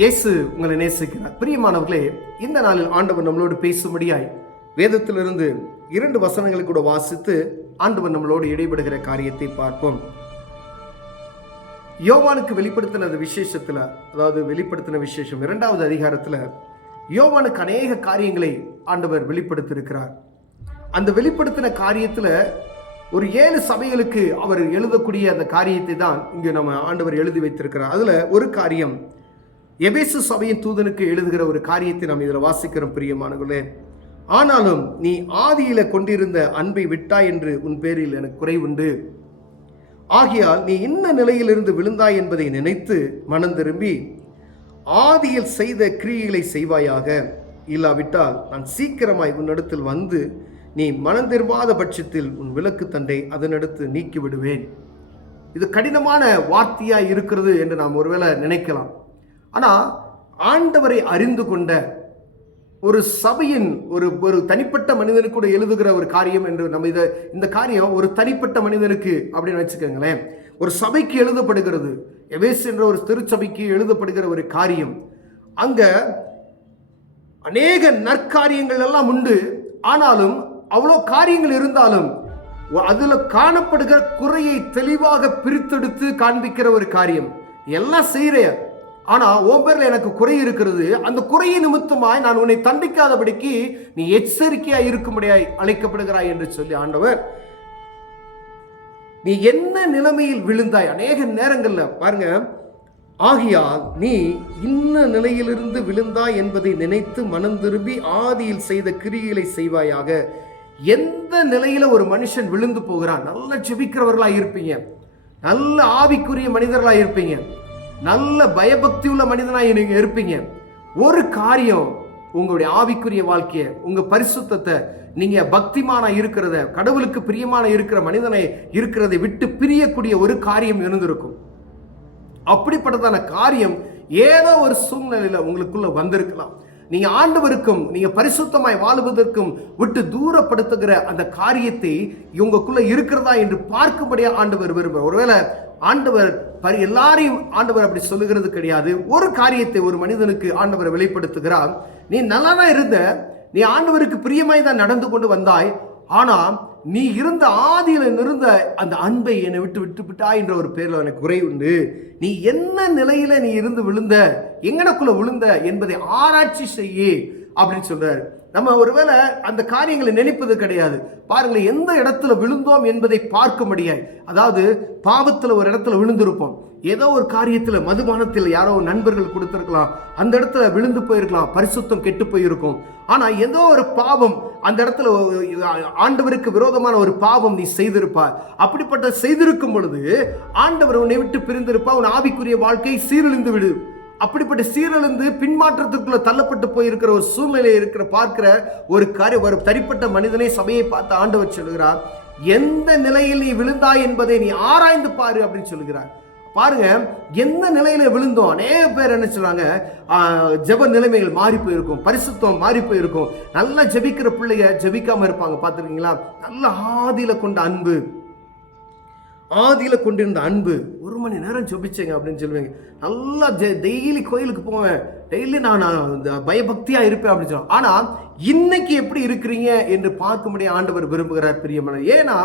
இயேசு உங்களை நேசிக்கிறார். பிரியமானவர்களே, இந்த நாளில் ஆண்டவர் நம்மளோடு பேசும்படியாய் வேதத்திலிருந்து 2 வசனங்களை கூட வாசித்து ஆண்டவர் நம்மளோடு இடைபடுகிற காரியத்தை பார்ப்போம். யோவானுக்கு வெளிப்படுத்தின விசேஷத்துல, அதாவது வெளிப்படுத்தின விசேஷம் 2வது அதிகாரத்துல யோவானுக்கு அநேக காரியங்களை ஆண்டவர் வெளிப்படுத்தியிருக்கிறார். அந்த வெளிப்படுத்தின காரியத்துல ஒரு 7 சபைகளுக்கு அவர் எழுதக்கூடிய அந்த காரியத்தை தான் இங்கு நம்ம ஆண்டவர் எழுதி வைத்திருக்கிறார். அதுல ஒரு காரியம் எபேசு சபையின் தூதனுக்கு எழுதுகிற ஒரு காரியத்தை நாம் இதில் வாசிக்கிறோம். பிரியமானவர்களே, ஆனாலும் நீ ஆதியில கொண்டிருந்த அன்பை விட்டாய் என்று உன் பேரில் எனக்கு குறைவுண்டு. ஆகையால் நீ இன்ன நிலையிலிருந்து விழுந்தாய் என்பதை நினைத்து மனம் திரும்பி ஆதியில் செய்த கிரியைகளை செய்வாயாக. இல்லாவிட்டால் நான் சீக்கிரமாய் உன்னிடத்தில் வந்து நீ மனம் திரும்பாத பட்சத்தில் உன் விளக்கு தண்டை அதனடுத்து நீக்கி விடுவேன். இது கடினமான வார்த்தையாய் இருக்கிறது என்று நாம் ஒருவேளை நினைக்கலாம். ஆனால் ஆண்டவரை அறிந்து கொண்ட ஒரு சபையின் ஒரு தனிப்பட்ட மனிதனுக்கு கூட எழுதுகிற ஒரு காரியம் என்று நம்ம இந்த காரியம் ஒரு தனிப்பட்ட மனிதனுக்கு அப்படின்னு வச்சுக்கோங்களேன். ஒரு சபைக்கு எழுதப்படுகிறது, எபேசு என்ற ஒரு திருச்சபைக்கு எழுதப்படுகிற ஒரு காரியம். அங்க அநேக நற்காரியங்கள் எல்லாம் உண்டு. ஆனாலும் அவ்வளோ காரியங்கள் இருந்தாலும் அதுல காணப்படுகிற குறையை தெளிவாக பிரித்தெடுத்து காண்பிக்கிற ஒரு காரியம். எல்லாம் செய்யற, ஆனா உன் பேர்ல எனக்கு குறை இருக்கிறது, அந்த குறையை நிமித்தமாய் நான் உன்னை தண்டிக்காதபடிக்கு நீ எச்சரிக்கையா இருக்கும்படியாய் அழைக்கப்படுகிறாய் என்று சொல்லி ஆண்டவர், நீ என்ன நிலைமையில் விழுந்தாய். அநேக நேரங்கள்ல பாருங்க, ஆகையால் நீ இன்ன நிலையிலிருந்து விழுந்தாய் என்பதை நினைத்து மனம் திரும்பி ஆதியில் செய்த கிரியைகளை செய்வாயாக. எந்த நிலையில ஒரு மனுஷன் விழுந்து போகிறான், நல்ல ஜெபிக்கிறவர்களா இருப்பீங்க, நல்ல ஆவிக்குரிய மனிதர்களா இருப்பீங்க, நல்ல பயபக்தி உள்ள மனிதனாய் நீங்க இருப்பீங்க. ஒரு காரியம் உங்களுடைய ஆவிக்குரிய வாழ்க்கையை, உங்க பரிசுத்தத்தை, நீங்க பக்திமான இருக்கிறத, கடவுளுக்கு பிரியமான இருக்கிற மனிதனை இருக்கிறதை விட்டு பிரியக்கூடிய ஒரு காரியம் இருந்திருக்கும். அப்படிப்பட்டதான காரியம் ஏதோ ஒரு சூழ்நிலையில உங்களுக்குள்ள வந்திருக்கலாம். நீங்க ஆண்டவருக்கும் நீங்க பரிசுத்தமாய் வாழுவதற்கும் விட்டு தூரப்படுத்துகிற அந்த காரியத்தை இவங்களுக்குள்ள இருக்கிறதா என்று பார்க்கும்படியா ஆண்டவர் விரும்புகிறார். ஒருவேளை ஆண்டவர் எல்லாரையும் ஆண்டவர் அப்படி சொல்லுகிறது கிடையாது. ஒரு காரியத்தை ஒரு மனிதனுக்கு ஆண்டவர் வெளிப்படுத்துகிறார். நீ நல்லா இருந்த, நீ ஆண்டவருக்கு பிரியமாய் தான் நடந்து கொண்டு வந்தாய், ஆனா நீ இருந்த ஆதியில இருந்த அந்த அன்பை என்னை விட்டு விட்டாய் என்ற ஒரு பேர்ல எனக்கு குறை உண்டு. நீ என்ன நிலையில நீ இருந்து விழுந்த, எங்கனக்குள்ள விழுந்த என்பதை ஆராய்ச்சி செய்ய அப்படின்னு சொல்றாரு. நம்ம ஒருவேளை அந்த காரியங்களை நினைப்பது கிடையாது. பாருங்களேன், எந்த இடத்துல விழுந்தோம் என்பதை பார்க்க முடியாது. அதாவது பாவத்துல ஒரு இடத்துல விழுந்திருப்போம், ஏதோ ஒரு காரியத்துல மதுபானத்தில் யாரோ நண்பர்கள் கொடுத்திருக்கலாம், அந்த இடத்துல விழுந்து போயிருக்கலாம், பரிசுத்தம் கெட்டு போயிருக்கும். ஆனா ஏதோ ஒரு பாவம் அந்த இடத்துல ஆண்டவருக்கு விரோதமான ஒரு பாவம் நீ செய்திருப்பார். அப்படிப்பட்ட செய்திருக்கும் பொழுது ஆண்டவர் உன்னை விட்டு பிரிந்திருப்பா, உன் ஆவிக்குரிய வாழ்க்கை சீரழிந்து விடு. அப்படிப்பட்ட சீரழிந்து பின்மாற்றத்துக்குள்ள தள்ளப்பட்டு போயிருக்கிற ஒரு சூழ்நிலையை இருக்கிற பார்க்கிற ஒரு தனிப்பட்ட மனிதனை சபையை பார்த்து ஆண்டவர் சொல்லுகிறார், எந்த நிலையில் நீ விழுந்தாய் என்பதை நீ ஆராய்ந்து பாரு அப்படின்னு சொல்லுகிறார். பாருங்க, எந்த நிலையில விழுந்தோம். அநேக பேர் என்ன சொல்றாங்க, ஜெப நிலைமைகள் மாறி போயிருக்கும், பரிசுத்தம் மாறி போயிருக்கும். நல்லா ஜெபிக்கிற பிள்ளைங்க ஜெபிக்காம இருப்பாங்க, பார்த்துருக்கீங்களா? நல்ல ஆதியில கொண்ட அன்பு, ஆதியில கொண்டிருந்த அன்பு, 1 மணி நேரம் ஜெபிச்சேங்க அப்படின்னு சொல்லுவாங்க. நல்லா டெய்லி கோயிலுக்கு போவேன், டெய்லி நான் பயபக்தியா இருப்பேன் அப்படின்னு சொல்லுவேன். ஆனா இன்னைக்கு எப்படி இருக்கிறீங்க என்று பார்க்கும்படியே ஆண்டவர் விரும்புகிறார். பிரியமான, ஏன்னா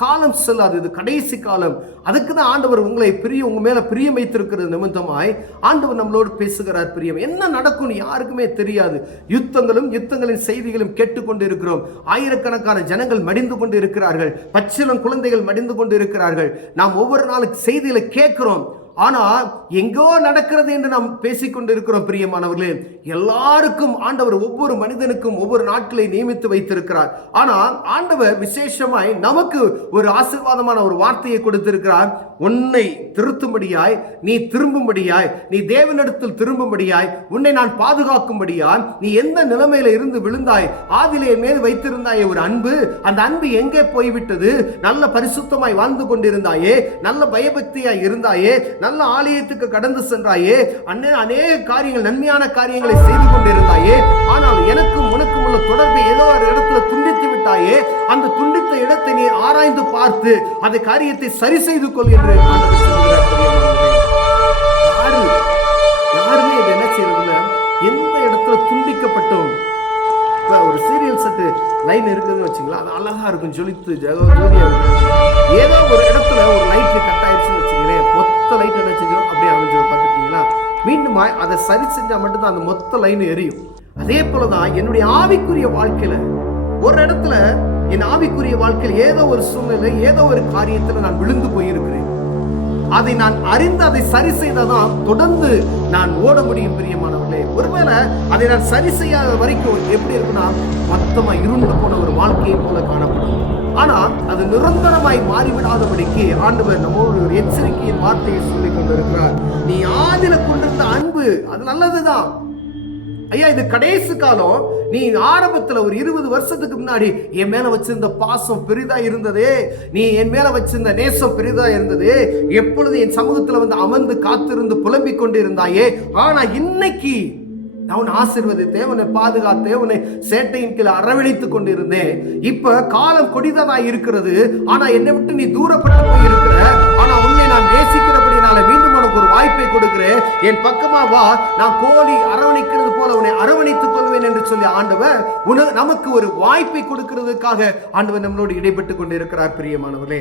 காலம் செல்லாது, இது கடைசி காலம். அதுக்கு தான் ஆண்டவர் உங்களை உங்க மேல பிரியம் வைத்திருக்கிறது நிமித்தமாய் ஆண்டவர் நம்மளோடு பேசுகிறார். பிரியம் என்ன நடக்கும் யாருக்குமே தெரியாது. யுத்தங்களின் செய்திகளும் கேட்டுக்கொண்டு இருக்கிறோம். ஆயிரக்கணக்கான ஜனங்கள் மடிந்து கொண்டு இருக்கிறார்கள், பச்சிளம் குழந்தைகள் மடிந்து கொண்டு இருக்கிறார்கள். நாம் ஒவ்வொரு நாளுக்கு செய்திகளை கேட்கிறோம். ஆனா எங்கோ நடக்கிறது என்று நாம் பேசிக்கொண்டு இருக்கிறோம். பிரியமானவர்களே, எல்லாருக்கும் ஆண்டவர் ஒவ்வொரு மனிதனுக்கும் ஒவ்வொரு நாட்களை நியமித்து வைத்திருக்கிறார். ஆனால் ஆண்டவர் விசேஷமாய் நமக்கு ஒரு ஆசீர்வாதமான ஒரு வார்த்தையை கொடுத்திருக்கிறார். உன்னை திருத்தும்படியாய், நீ திரும்பும்படியாய், நீ தேவனிடத்தில் திரும்பும்படியாய், உன்னை நான் பாதுகாக்கும்படியாய், நீ எந்த நிலைமையில இருந்து விழுந்தாய், ஆதிலே மேல் வைத்திருந்தாயே ஒரு அன்பு, அந்த அன்பு எங்கே போய்விட்டது? நல்ல பரிசுத்தமாய் வாழ்ந்து கொண்டிருந்தாயே, நல்ல பயபக்தியாய் இருந்தாயே, நல்ல ஆலயத்துக்கு கடந்து சென்றாயே, அநேக காரியங்கள், நன்மையான காரியங்களை செய்து கொண்டிருந்தாயே, ஆனால் எனக்கும் உனக்கும் உள்ள தொடர்பை ஏதோ ஒரு இடத்துல துண்டித்து விட்டாயே, அந்த துண்டித்த இடத்தை நீ ஆராய்ந்து பார்த்து அந்த காரியத்தை சரி செய்து கொள் என்று யாருமே இதை செய்யறதுல எந்த இடத்துல துண்டிக்கப்பட்டோம். ஒரு சீரியல் செட்டு லைன் இருக்குதுன்னு வச்சுங்களா, அது அழகா இருக்கும், ஜொலித்து ஜோதியா இருக்கும். ஏதோ ஒரு இடத்துல ஒரு லைட் கட் ஆயிடுச்சுன்னு வச்சுங்களேன், மொத்த லைட் என்ன செஞ்சிடும், அப்படியே அமைஞ்சிடும். பார்த்துருக்கீங்களா? மீண்டும் அதை சரி செஞ்சா மட்டும்தான் அந்த மொத்த லைன் எரியும். அதே போலதான் என்னுடைய ஆவிக்குரிய வாழ்க்கையில ஒரு இடத்துல, என் ஆவிக்குரிய வாழ்க்கையில் ஏதோ ஒரு சூழ்நிலை, ஏதோ ஒரு காரியத்துல நான் விழுந்து போயிருக்கிறேன். அதை நான் அறிந்து அதை சரி செய்தாதான் தொடர்ந்து நான் ஓட முடியும். பிரியமானவர்களே, ஒருவேளை அதை நான் சரி செய்யாத வரைக்கும் எப்படி இருக்குன்னா, மொத்தமா இருண்டு போன ஒரு வாழ்க்கையை போல காணப்படும். ஆனா அது நிரந்தரமாய் மாறிவிடாதபடிக்கு ஆண்டவர் நம்மோடு ஒரு எச்சரிக்கையின் வார்த்தையை சொல்லிக் கொண்டிருக்கிறார். நீ ஆதில கொண்டிருந்த அன்பு அது நல்லதுதான் ஐயா, இது கடைசி காலம். நீ ஆரம்பத்துல ஒரு 20 வருஷத்துக்கு முன்னாடி என் மேல வச்சிருந்த பாசம் பெரிதா இருந்ததே, நீ என் மேல வச்சிருந்த நேசம் பெரிதா இருந்ததே, எப்பொழுது என் சமூகத்துல வந்து அமர்ந்து காத்திருந்து புலம்பிக் கொண்டு இருந்தாயே, ஆனா இன்னைக்கு நான் உன்னை ஆசீர்வதித்தேன், உன்னை பாதுகாத்தேன், உன்னை சேட்டையின் கீழே அரவணைத்துக் கொண்டு இருந்தேன். இப்ப காலம் கொடிதானா இருக்கிறது, ஆனா என்னை விட்டு நீ தூரப்பட்டு போய் இருக்கிற. ஆனா உன்னை நான் நேசிக்கிறபடினால மீண்டும் உனக்கு ஒரு வாய்ப்பை கொடுக்கிறேன். என் பக்கமா வா, நான் கோழி அரவணைக்கிறது போல உன்னை அரவணைத்துக் கொள்வேன் என்று சொல்லி ஆண்டவர் நமக்கு ஒரு வாய்ப்பை கொடுக்கிறதுக்காக ஆண்டவர் நம்மளோடு இடைப்பட்டு கொண்டு இருக்கிறார். பிரியமானவர்களே,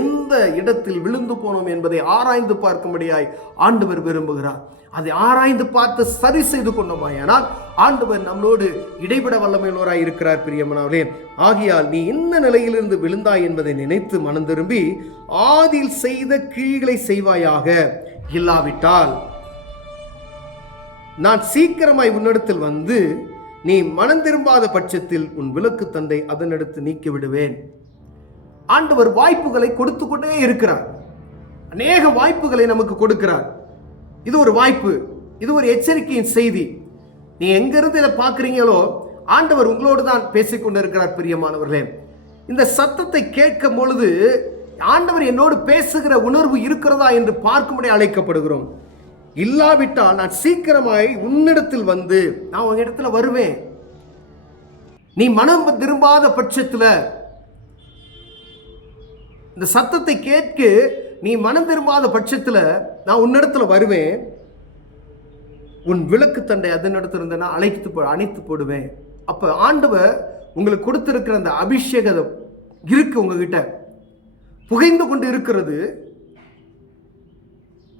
எந்த இடத்தில் விழுந்து போனோம் என்பதை ஆராய்ந்து பார்க்கும்படியாய் ஆண்டவர் விரும்புகிறார். அதை ஆராய்ந்து பார்த்து சரி செய்து கொண்டோமாயானால் ஆண்டவர் நம்மளோடு இடைபட வல்லமையுள்ளவராய் இருக்கிறார். பிரியமானவர்களே, ஆகையால் நீ என்ன நிலையிலிருந்து விழுந்தாய் என்பதை நினைத்து மனம் திரும்பி ஆதியில் செய்த கிரிகளை செய்வாயாக. இல்லாவிட்டால் நான் சீக்கிரமாய் உன்னிடத்தில் வந்து நீ மனம் திரும்பாத பட்சத்தில் உன் விலக்கு தண்டை அதனிடத்து நீக்கி விடுவேன். ஆண்டவர் வாய்ப்புகளை கொடுத்து கொண்டே இருக்கிறார். அநேக வாய்ப்புகளை நமக்கு கொடுக்கிறார். இது ஒரு வாய்ப்பு, இது ஒரு எச்சரிக்கையின் செய்தி. நீ எங்கிருந்து இதை பார்க்குறீங்களோ ஆண்டவர் உங்களோடு தான் பேசிக்கொண்டு இருக்கிறார். பிரியமானவர்களே, இந்த சத்தத்தை கேட்கும் பொழுது ஆண்டவர் என்னோடு பேசுகிற உணர்வு இருக்கிறதா என்று பார்க்கும்படி அழைக்கப்படுகிறோம். இல்லாவிட்டால் நான் சீக்கிரமாய் உன்னிடத்தில் வந்து நான் உங்க இடத்துல வருவேன். நீ மனம் திரும்பாத பட்சத்தில், இந்த சத்தத்தை கேட்க நீ மனம் திரும்பாத பட்சத்தில் நான் உன்னிடத்துல வருவேன். உன் விளக்கு தண்டை அதனிடத்துல இருந்தேன்னா அணைத்து போடுவேன். அப்ப ஆண்டவர் உங்களுக்கு கொடுத்திருக்கிற அந்த அபிஷேகம் இருக்கு, உங்ககிட்ட புகைந்து கொண்டு இருக்கிறது.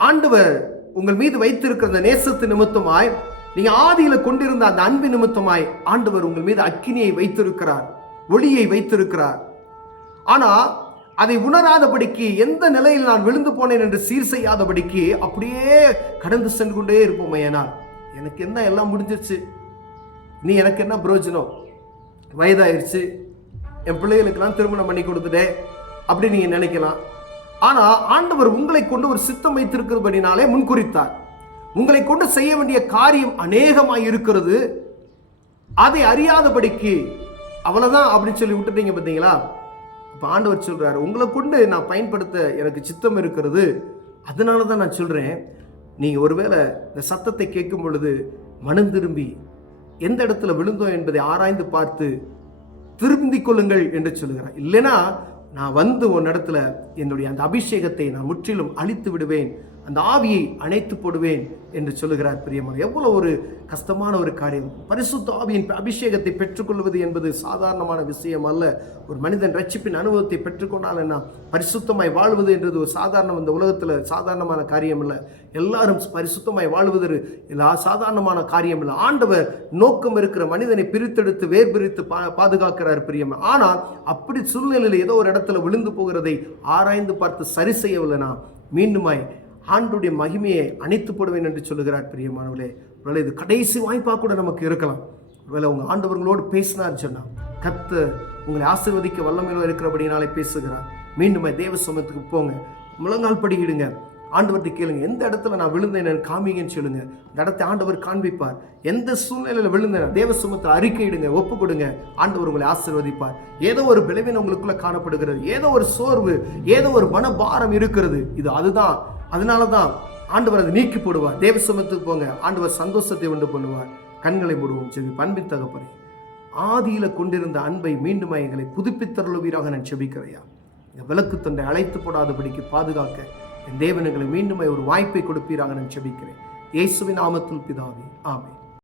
ஆண்டவர் உங்கள் மீது வைத்திருக்கிற அந்த நேசத்து நிமித்தமாய், நீங்க ஆதியில கொண்டிருந்த அந்த அன்பு நிமித்தமாய் ஆண்டவர் உங்கள் மீது அக்கினியை வைத்திருக்கிறார், ஒளியை வைத்திருக்கிறார். ஆனா அதை உணராதபடிக்கு, எந்த நிலையில் நான் விழுந்து போனேன் என்று சீர் செய்யாதபடிக்கு அப்படியே கடந்து சென்று கொண்டே இருப்போம். ஏனால் எனக்கு என்ன, எல்லாம் முடிஞ்சிருச்சு, நீ எனக்கு என்ன பிரயோஜனம், வயதாயிருச்சு, என் பிள்ளைகளுக்கெல்லாம் திருமணம் பண்ணி கொடுத்துட்டேன் அப்படி நீங்க நினைக்கலாம். ஆனா ஆண்டவர் உங்களை கொண்டு ஒரு சித்தம் வைத்திருக்கிறபடினாலே முன்குறித்தார். உங்களை கொண்டு செய்ய வேண்டிய காரியம் அநேகமாய் இருக்கிறது. அதை அறியாதபடிக்கு அவ்வளவுதான் அப்படின்னு சொல்லி விட்டுட்டீங்க. பார்த்தீங்களா? இப்போ ஆண்டவர் சொல்றாரு, உங்களை கொண்டு நான் பயன்படுத்த எனக்கு சித்தம் இருக்கிறது. அதனால தான் நான் சொல்றேன், நீங்க ஒருவேளை இந்த சத்தத்தை கேட்கும் பொழுது மனம் திரும்பி எந்த இடத்துல விழுந்தோம் என்பதை ஆராய்ந்து பார்த்து திரும்பிக் கொள்ளுங்கள் என்று சொல்லுகிறார். இல்லைன்னா நான் வந்து உன் இடத்துல என்னுடைய அந்த அபிஷேகத்தை நான் முற்றிலும் அழித்து விடுவேன், அந்த ஆவியை அணைத்து போடுவேன் என்று சொல்லுகிறார். பிரியமான, எவ்வளவு ஒரு கஷ்டமான ஒரு காரியம். பரிசுத்த ஆவியின் அபிஷேகத்தை பெற்றுக்கொள்வது என்பது சாதாரணமான விஷயம் அல்ல. ஒரு மனிதன் ரட்சிப்பின் அனுபவத்தை பெற்றுக்கொண்டால் என்ன, பரிசுத்தமாய் வாழ்வது என்றது ஒரு சாதாரண, இந்த உலகத்தில் சாதாரணமான காரியம் இல்லை. எல்லாரும் பரிசுத்தமாய் வாழ்வது சாதாரணமான காரியம் இல்லை. ஆண்டவர் நோக்கம் இருக்கிற மனிதனை பிரித்தெடுத்து வேர் பிரித்து பாதுகாக்கிறார். பிரியம், ஆனால் அப்படி சூழ்நிலையில் ஏதோ ஒரு இடத்துல விழுந்து போகிறதை ஆராய்ந்து பார்த்து சரி செய்யவில்லைனா மீண்டுமாய் ஆண்டுடைய மகிமையை அணைத்து போடுவேன் என்று சொல்லுகிறார். பிரியமானவர்களே, ஒருவேளை இது கடைசி வாய்ப்பாக கூட நமக்கு இருக்கலாம். ஒருவேளை உங்கள் ஆண்டவர்களோடு பேசினார் சொன்னால் கர்த்தர் உங்களை ஆசீர்வதிக்க வல்லமையில இருக்கிறபடினாலே பேசுகிறார். மீண்டுமாய் தேவ சமூகத்துக்கு போங்க, முழங்கால் படிக்கிடுங்க, ஆண்டவர்கிட்ட கேளுங்க, எந்த இடத்துல நான் விழுந்தேன் காமிங்கன்னு சொல்லுங்க. இந்த இடத்தை ஆண்டவர் காண்பிப்பார். எந்த சூழ்நிலையில் விழுந்தேன் தேவ சமூகத்தில் அறிக்கையிடுங்க, ஒப்பு கொடுங்க, ஆண்டவர் உங்களை ஆசீர்வதிப்பார். ஏதோ ஒரு விளைவின உங்களுக்குள்ள காணப்படுகிறது, ஏதோ ஒரு சோர்வு, ஏதோ ஒரு மனபாரம் இருக்கிறது, இது அதுதான். அதனால தான் ஆண்டவர் அதை நீக்கி போடுவார். தேவ சமூகத்துக்கு போங்க, ஆண்டவர் சந்தோஷத்தை உண்டு பண்ணுவார். கண்களை மூடுவோம். சரி, அன்பின் தகப்பனே, ஆதியில கொண்டிருந்த அன்பை மீண்டும் எங்களை புதுப்பித்தருளுவீராக நான் செபிக்கிறையா. இந்த விளக்கு தண்டை அழைத்து போடாதபடிக்கு பாதுகாக்க என் தேவனுங்களை மீண்டும் ஒரு வாய்ப்பை கொடுப்பீராக நான் செபிக்கிறேன். இயேசுவின் நாமத்தில் பிதாவே, ஆமென்.